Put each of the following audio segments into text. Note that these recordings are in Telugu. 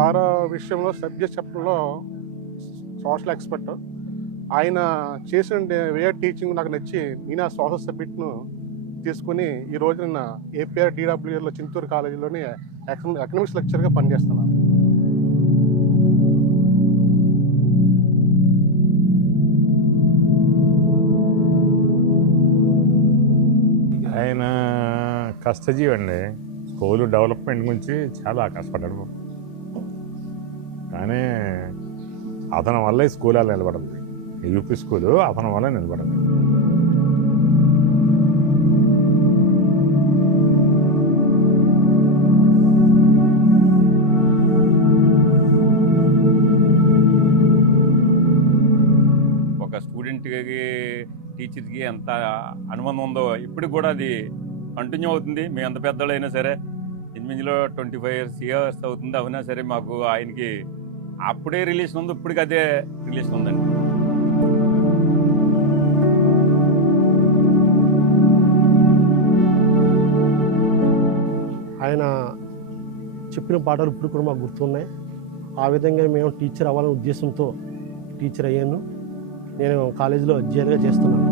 సార్ విషయంలో సబ్జెక్ట్ చెప్పడంలో సోషల్ ఎక్స్పర్ట్. ఆయన చేసిన వే ఆఫ్ టీచింగ్ నాకు నచ్చి నేను ఆ సోషల్ సబ్జెక్ట్ను తీసుకుని ఈ రోజు నేను ఏపీఆర్ DWRలో చింతూరు కాలేజీలోని ఎకనామిక్స్ లెక్చర్గా పనిచేస్తున్నాను. ఆయన కష్టజీవి అండి. స్కూల్ డెవలప్మెంట్ గురించి చాలా కష్టపడ్డాడు. కానీ అతని వల్ల ఈ స్కూల్ అలా నిలబడింది. యూపీ స్కూలు అతని వల్ల నిలబడింది. ఒక స్టూడెంట్కి టీచర్కి ఎంత అనుబంధం ఉందో ఇప్పటికి కూడా అది కంటిన్యూ అవుతుంది. మేము ఎంత పెద్దవాళ్ళు అయినా సరే, ఇంచుమించులో 25 years అవుతుంది అవునా సరే, మాకు ఆయనకి అప్పుడే రిలేషన్ ఉంది, ఇప్పటికి అదే రిలేషన్ ఉందండి. ఆయన చెప్పిన పాఠాలు ఇప్పుడు కూడా మాకు గుర్తున్నాయి. ఆ విధంగా మేము టీచర్ అవ్వాలనే ఉద్దేశంతో టీచర్ అయ్యాను. నేను కాలేజీలో అధ్యాయులుగా చేస్తున్నాను.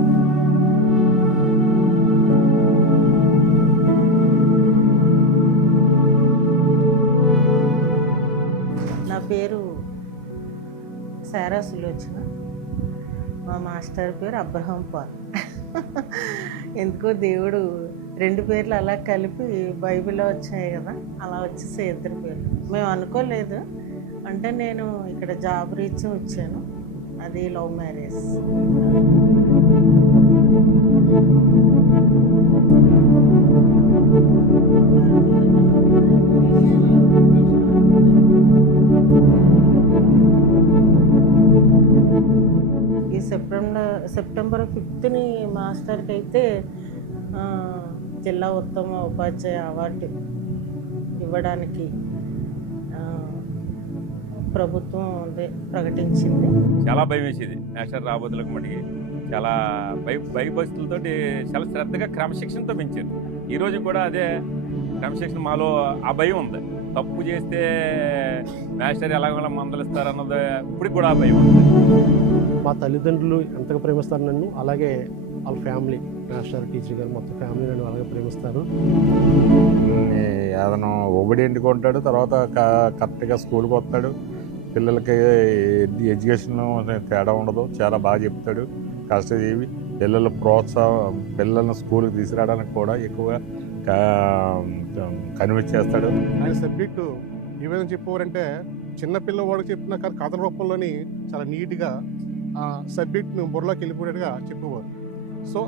నా పేరు సారా సులోచన. మా మాస్టర్ పేరు అబ్రహం పాల్. ఎందుకో దేవుడు 2 పేర్లు అలా కలిపి బైబిల్లో వచ్చాయి కదా, అలా వచ్చేసి 2 పేర్లు. మేము అనుకోలేదు. అంటే నేను ఇక్కడ జాబ్ రీచ్ వచ్చాను, అది లవ్ మ్యారేజ్. ఈ సెప్టెంబర్ 5th మాస్టర్కి అయితే జిల్లా ఉత్తమ ఉపాధ్యాయ అవార్డు ఇవ్వడానికి ప్రభుత్వం ప్రకటించింది. చాలా భయం వేసేది మాస్టర్ రాబోతులకు మటుకి. చాలా భయపరిస్థితులతో చాలా శ్రద్ధగా క్రమశిక్షణతో పెంచారు. ఈరోజు కూడా అదే క్రమశిక్షణ మాలో ఆ భయం ఉంది. తప్పు చేస్తే మాస్టర్ ఎలాగోలా మందలిస్తారన్నది ఇప్పటికి కూడా ఆ భయం ఉంది. మా తల్లిదండ్రులు ఎంతగా ప్రేమిస్తారు నన్ను, అలాగే వాళ్ళ ఫ్యామిలీ, మాస్టర్, టీచర్ గారు మొత్తం ఫ్యామిలీ నన్ను అలాగే ప్రేమిస్తారు. అతను ఒబిడియంట్గా ఉంటాడు. తర్వాత కరెక్ట్గా స్కూల్కి వస్తాడు. పిల్లలకి ఎడ్యుకేషన్ తేడా ఉండదు. చాలా బాగా చెప్తాడు. కష్టజీవి. పిల్లల ప్రోత్సాహం, పిల్లల్ని స్కూల్కి తీసుకురావడానికి కూడా ఎక్కువగా కన్విన్స్ చేస్తాడు. ఆయన సబ్జెక్టు ఏ విధంగా చెప్పేవారంటే, చిన్న పిల్లవాడికి చెప్పిన కథల రూపంలోని చాలా నీట్గా ఆ సబ్జెక్ట్ను బుర్రలోకి వెళ్ళిపోయేట్టుగా చెప్పేవారు. సో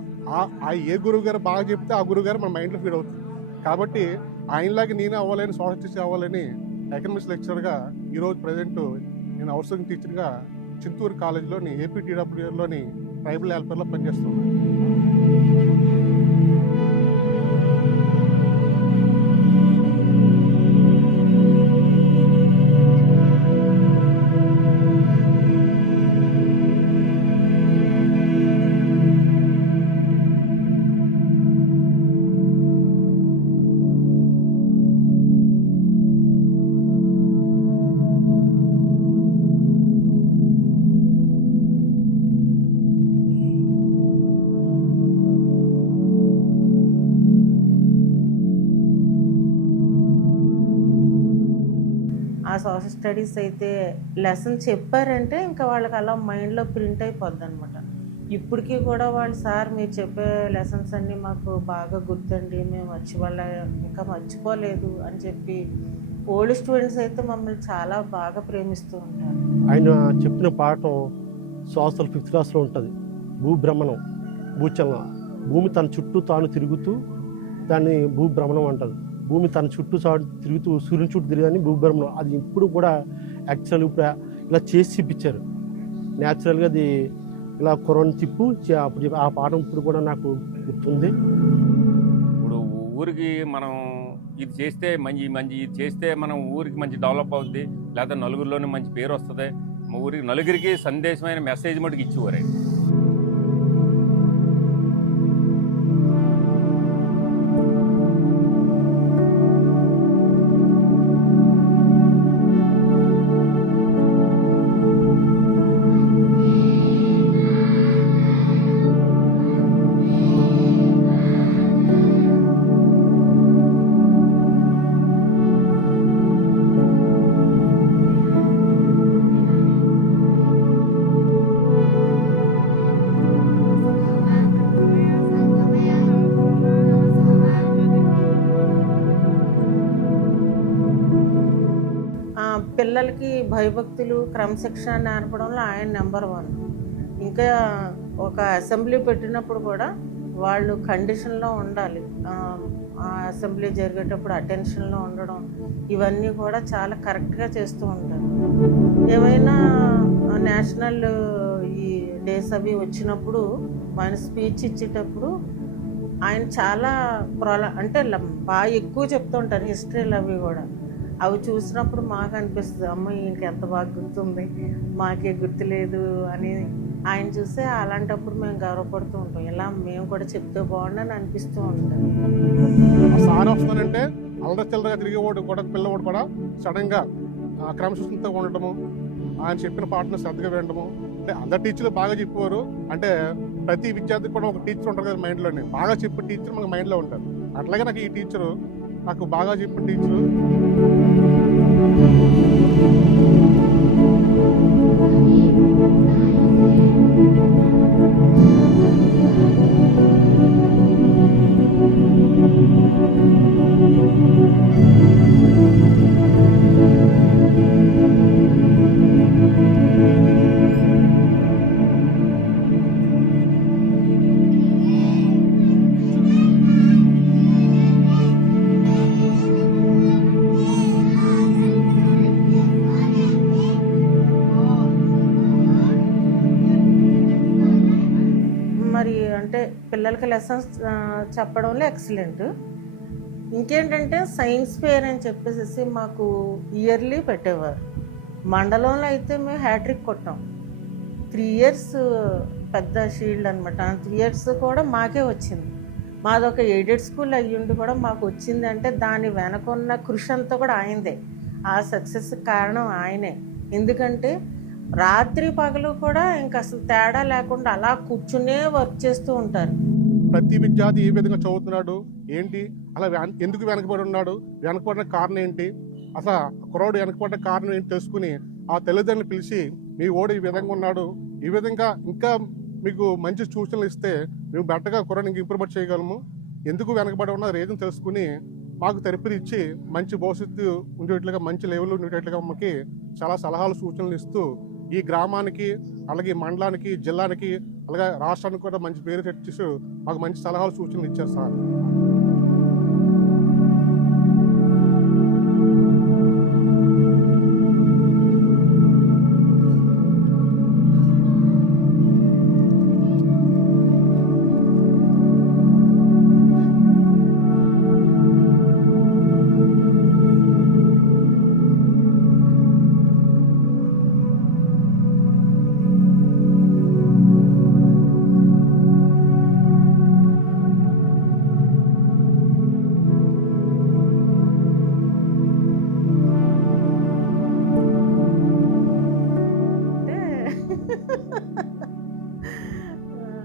ఆ ఏ గురువు గారు బాగా చెప్తే ఆ గురువు గారు మన మైండ్లో ఫీడ్ అవుతుంది. కాబట్టి ఆయనలాగే నేను అవ్వాలని, సోషల్ టీచర్ అవ్వాలని ఎకనామిక్స్ లెక్చరర్గా ఈరోజు ప్రజెంట్ నేను అవుట్సోర్సింగ్ టీచర్గా చింతూరు కాలేజీలోని ఏపీ DWRలోని ట్రైబల్ హెల్పర్లో పనిచేస్తున్నాను. ఆ సోషల్ స్టడీస్ అయితే లెసన్ చెప్పారంటే ఇంకా వాళ్ళకి అలా మైండ్లో ప్రింట్ అయిపోద్ది అనమాట. ఇప్పటికీ కూడా వాళ్ళు, సార్ మీరు చెప్పే లెసన్స్ అన్నీ మాకు బాగా గుర్తండి, మేము ఇంకా మర్చిపోలేదు అని చెప్పి ఓల్డ్ స్టూడెంట్స్ అయితే మమ్మల్ని చాలా బాగా ప్రేమిస్తూ ఉంటారు. ఆయన చెప్పిన పాఠం సోషల్ 5th క్లాస్లో ఉంటుంది. భూభ్రమణం, భూచలనం. భూమి తన చుట్టూ తాను తిరుగుతూ దాన్ని భూభ్రమణం అంటారు. భూమి తన చుట్టూ తిరుగుతూ సూర్యుని చుట్టూ తిరిగి భూభ్రమణం. అది ఇప్పుడు కూడా యాక్చువల్ ఇప్పుడు ఇలా చేసి చూపించారు. న్యాచురల్గా అది ఇలా కొరవని తిప్పు అప్పుడు ఆ పాఠం ఇప్పుడు కూడా నాకు గుర్తుంది. ఇప్పుడు ఊరికి మనం ఇది చేస్తే ఇది చేస్తే మనం ఊరికి మంచి డెవలప్ అవుద్ది, లేకపోతే నలుగురిలోనే మంచి పేరు వస్తుంది, మా ఊరికి నలుగురికి సందేశమైన మెసేజ్ మటుకు ఇచ్చేవారు. పిల్లలకి భయభక్తులు క్రమశిక్షణ నేర్పడంలో ఆయన నెంబర్ 1. ఇంకా ఒక అసెంబ్లీ పెట్టినప్పుడు కూడా వాళ్ళు కండిషన్లో ఉండాలి. ఆ అసెంబ్లీ జరిగేటప్పుడు అటెన్షన్లో ఉండడం, ఇవన్నీ కూడా చాలా కరెక్ట్గా చేస్తూ ఉంటారు. ఏమైనా నేషనల్ ఈ డేస్ అవి వచ్చినప్పుడు ఆయన స్పీచ్ ఇచ్చేటప్పుడు ఆయన చాలా అంటే బాగా ఎక్కువ చెప్తూ ఉంటారు హిస్టరీలు అవి కూడా. అవి చూసినప్పుడు మాకు అనిపిస్తుంది, అమ్మ ఇంకెంత బాగా గుర్తుంది, మాకే గుర్తులేదు అని. ఆయన చూస్తే అలాంటప్పుడు మేము గర్వపడుతూ ఉంటాం, ఇలా మేము కూడా చెప్తే బాగుండని అనిపిస్తూ ఉంటాం. సార్ వస్తానంటే అల్లరి చిల్లరగా తిరిగేవాడు కూడా పిల్లవాడు కూడా సడన్గా క్రమశిక్షణతో ఉండటము, ఆయన చెప్పిన పాటను శ్రద్ధగా వినడము. అంటే అందరు టీచర్లు బాగా చెప్పేవారు. అంటే ప్రతి విద్యార్థికి కూడా ఒక టీచర్ ఉంటారు కదా మైండ్లోనే, బాగా చెప్పిన టీచర్ మనకు మైండ్లో ఉంటారు. అట్లాగే నాకు ఈ టీచరు, నాకు బాగా చెప్పిన టీచరు. మరి అంటే పిల్లలకి లెసన్స్ చెప్పడంలో ఎక్సలెంట్. ఇంకేంటంటే సైన్స్ ఫేర్ అని చెప్పేసి మాకు ఇయర్లీ పెట్టేవారు. మండలంలో అయితే మేము హ్యాట్రిక్ కొట్టాం. 3 years పెద్ద షీల్డ్ అనమాట. 3 years కూడా మాకే వచ్చింది. మాదొక ఎయిడెడ్ స్కూల్ అయ్యుండి కూడా మాకు వచ్చింది అంటే దాని వెనకున్న కృషి అంతా కూడా ఆయనదే. ఆ సక్సెస్ కారణం ఆయనే. ఎందుకంటే రాత్రి పగలు కూడా ఇంకా అసలు తేడా లేకుండా అలా కూర్చునే వర్క్ చేస్తూ ఉంటారు. ప్రతి విద్యార్థి ఏ విధంగా చదువుతున్నాడు ఏంటి, అలా ఎందుకు వెనకబడి ఉన్నాడు, వెనకబడిన కారణం ఏంటి, అసలు కుర్రాడు వెనకబడిన కారణం ఏంటి తెలుసుకుని ఆ తల్లిదండ్రులు పిలిచి మీ ఓడు ఈ విధంగా ఉన్నాడు, ఈ విధంగా ఇంకా మీకు మంచి సూచనలు ఇస్తే మేము బెటర్గా కుర్రాడిని ఇంక ఇంప్రూవ్మెంట్ చేయగలము, ఎందుకు వెనకబడి ఉన్న రీజన్ తెలుసుకుని మాకు తెరపి ఇచ్చి మంచి భవిష్యత్తు ఉండేట్లుగా, మంచి లెవెల్ ఉండేటట్లుగా మాకు చాలా సలహాలు సూచనలు ఇస్తూ ఈ గ్రామానికి అలాగే మండలానికి జిల్లానికి అలాగే రాష్ట్రానికి కూడా మంచి పేరు తెచ్చి మాకు మంచి సలహాలు సూచనలు ఇచ్చారు సార్.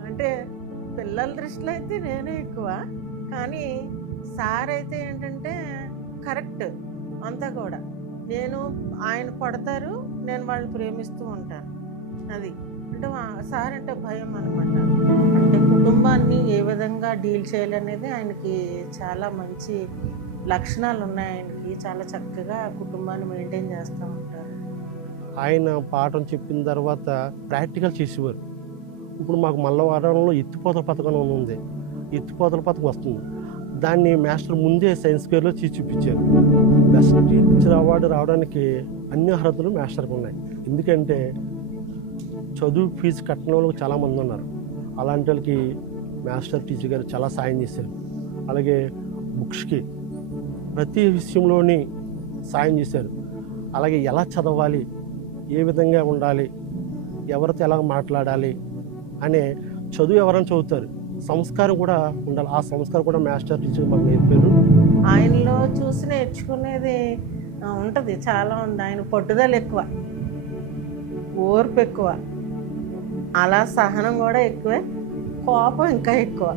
అంటే పిల్లల దృష్టిలో అయితే నేనే ఎక్కువ, కానీ సార్ అయితే ఏంటంటే కరెక్ట్ అంతా కూడా. నేను ఆయన పడతారు, నేను వాళ్ళని ప్రేమిస్తూ ఉంటాను. అది అంటే సార్ అంటే భయం అనమాట. అంటే కుటుంబాన్ని ఏ విధంగా డీల్ చేయాలనేది ఆయనకి చాలా మంచి లక్షణాలు ఉన్నాయి. ఆయనకి చాలా చక్కగా కుటుంబాన్ని మెయింటైన్ చేస్తూ ఉంటారు. ఆయన పాఠం చెప్పిన తర్వాత ప్రాక్టికల్ చేసేవారు. ఇప్పుడు మాకు మల్లవారంలో ఎత్తిపోతల పథకం ఉంది. ఎత్తిపోతల పథకం వస్తుంది, దాన్ని మాస్టర్ ముందే సైన్స్ ఫేర్లో చూపించారు. బెస్ట్ టీచర్ అవార్డు రావడానికి అన్ని అర్హతలు మాస్టర్కి ఉన్నాయి. ఎందుకంటే చదువు ఫీజు కట్టిన వాళ్ళు చాలామంది ఉన్నారు. అలాంటి వాళ్ళకి మాస్టర్ టీచర్ గారు చాలా సాయం చేశారు. అలాగే బుక్స్కి ప్రతి విషయంలోని సాయం చేశారు. అలాగే ఎలా చదవాలి, ఏ విధంగా ఉండాలి, ఎవరితో ఎలా మాట్లాడాలి అనే చదువు ఎవరైనా చదువుతారు, సంస్కారం కూడా ఉండాలి. ఆ సంస్కారం కూడా మాస్టర్ టీచర్ మాకు నేర్పారు. ఆయనలో చూసి నేర్చుకునేది ఉంటుంది, చాలా ఉంది. ఆయన పట్టుదల ఎక్కువ, ఓర్పు ఎక్కువ, అలా సహనం కూడా ఎక్కువే, కోపం ఇంకా ఎక్కువ.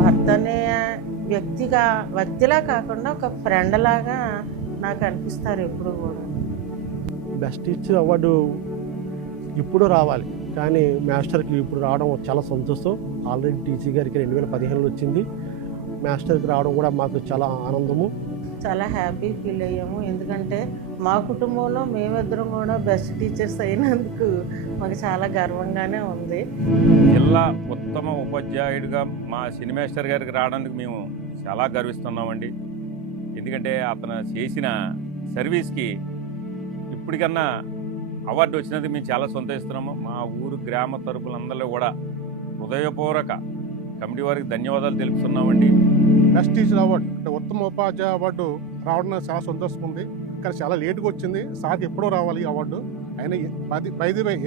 భర్త అనే వ్యక్తిలా కాకుండా ఒక ఫ్రెండ్ లాగా నాకు అనిపిస్తారు ఎప్పుడు కూడా. బెస్ట్ టీచర్ అవార్డు ఇప్పుడు రావాలి, కానీ మాస్టర్కి ఇప్పుడు రావడం చాలా సంతోషం. ఆల్రెడీ టీచర్ గారికి 2015లో వచ్చింది. మాస్టర్కి రావడం కూడా మాకు చాలా ఆనందము. చాలా హ్యాపీ ఫీల్ అయ్యాము. ఎందుకంటే మా కుటుంబంలో మేమిద్దరం కూడా బెస్ట్ టీచర్స్ అయినందుకు మాకు చాలా గర్వంగానే ఉంది. జిల్లా ఉత్తమ ఉపాధ్యాయుడిగా మా సినీ మాస్టర్ గారికి రావడానికి మేము చాలా గర్విస్తున్నామండి. ఎందుకంటే అతను చేసిన సర్వీస్కి ఇప్పటికన్నా అవార్డు వచ్చినందుకు మేము చాలా సంతోషిస్తున్నాము. మా ఊరు గ్రామ తరపులందరూ కూడా హృదయపూర్వక కమిటీ వారికి ధన్యవాదాలు తెలుపుతున్నామండి. బెస్ట్ టీచర్ అవార్డు అంటే ఉత్తమ ఉపాధ్యాయ అవార్డు రావడం నాకు చాలా సంతోషం ఉంది. కానీ చాలా లేట్గా వచ్చింది. సార్కి ఎప్పుడో రావాలి ఈ అవార్డు. అయినా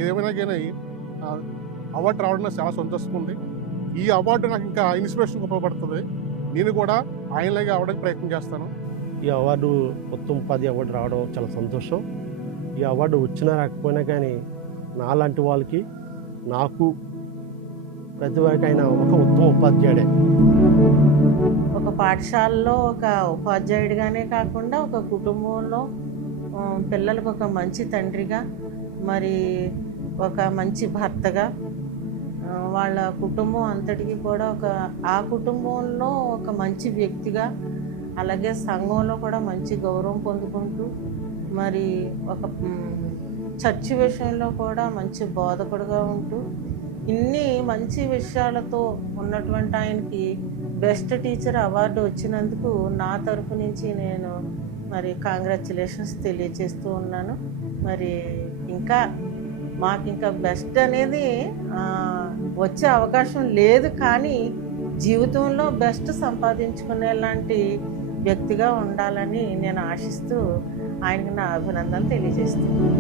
ఏమైనా కానీ అవార్డు రావడం నాకు చాలా సంతోషం ఉంది. ఈ అవార్డు నాకు ఇంకా ఇన్స్పిరేషన్ ఉపయోగపడుతుంది. నేను కూడా ఆయనలాగా అవడానికి ప్రయత్నం చేస్తాను. ఈ అవార్డు ఉత్తమ ఉపాధ్యాయ అవార్డు రావడం చాలా సంతోషం. ఈ అవార్డు వచ్చినా రాకపోయినా కానీ నాలాంటి వాళ్ళకి, నాకు, ప్రతి వారికి అయినా ఒక ఉత్తమ ఉపాధ్యాయుడే. ఒక పాఠశాలలో ఒక ఉపాధ్యాయుడిగానే కాకుండా ఒక కుటుంబంలో పిల్లలకు ఒక మంచి తండ్రిగా, మరి ఒక మంచి భర్తగా, వాళ్ళ కుటుంబం అంతటికి కూడా ఆ కుటుంబంలో ఒక మంచి వ్యక్తిగా, అలాగే సంఘంలో కూడా మంచి గౌరవం పొందుకుంటూ, మరి ఒక చర్చి విషయంలో కూడా మంచి బోధకుడుగా ఉంటూ, ఇన్ని మంచి విషయాలతో ఉన్నటువంటి ఆయనకి బెస్ట్ టీచర్ అవార్డు వచ్చినందుకు నా తరఫు నుంచి నేను మరి కాంగ్రాచ్యులేషన్స్ తెలియజేస్తూ ఉన్నాను. మరి మాకు ఇంకా బెస్ట్ అనేది వచ్చే అవకాశం లేదు, కానీ జీవితంలో బెస్ట్ సంపాదించుకునేలాంటి వ్యక్తిగా ఉండాలని నేను ఆశిస్తూ ఆయనకు నా అభినందనలు తెలియజేస్తున్నాను.